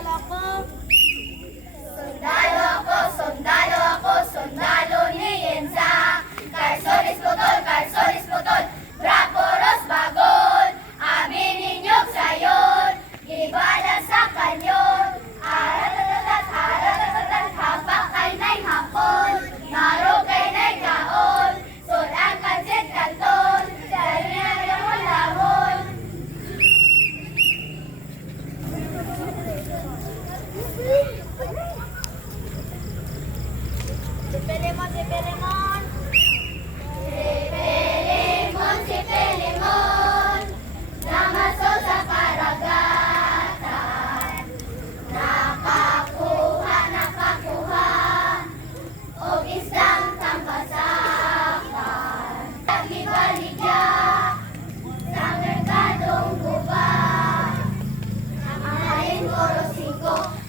sundalo ako. Sundalo ako, sundalo ako, sundalo ni Yensa. Kalsones putol, braporos bagol. Amin ninyog sayon, gibala sa kanyon. Aratatatat, hapak kay nay hapon. Narog kay nay kaon, sudan pansit kanton. Dali na lamon. Sipelemon, sipelemon. Sipelemon, namaso sa karagatan. Nakakuha, og isang tampasakan. Nagibaligya, sa merkadong guba. Ang alin koro 5,